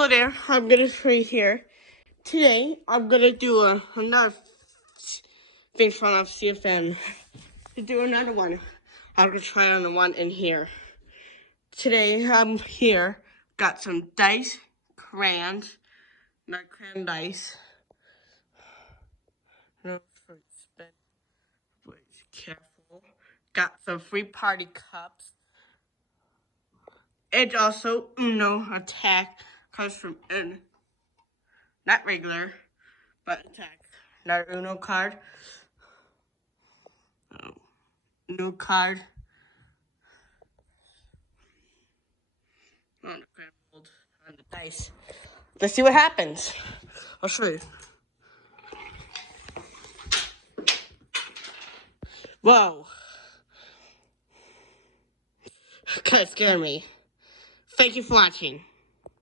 Hello there, I'm gonna trade here. Today, I'm gonna do another thing from CFN. To do another one, I'm gonna try on the one in here. Today, I'm here, got some dice, crayons, not crayon dice. No fruit spin, please, careful. Got some free party cups. And also, Uno Attack comes from not regular, but Attack. Another Uno card. New card. On the scrambled on the dice. Let's see what happens. I'll show you. Whoa. Kind of scared me. Thank you for watching.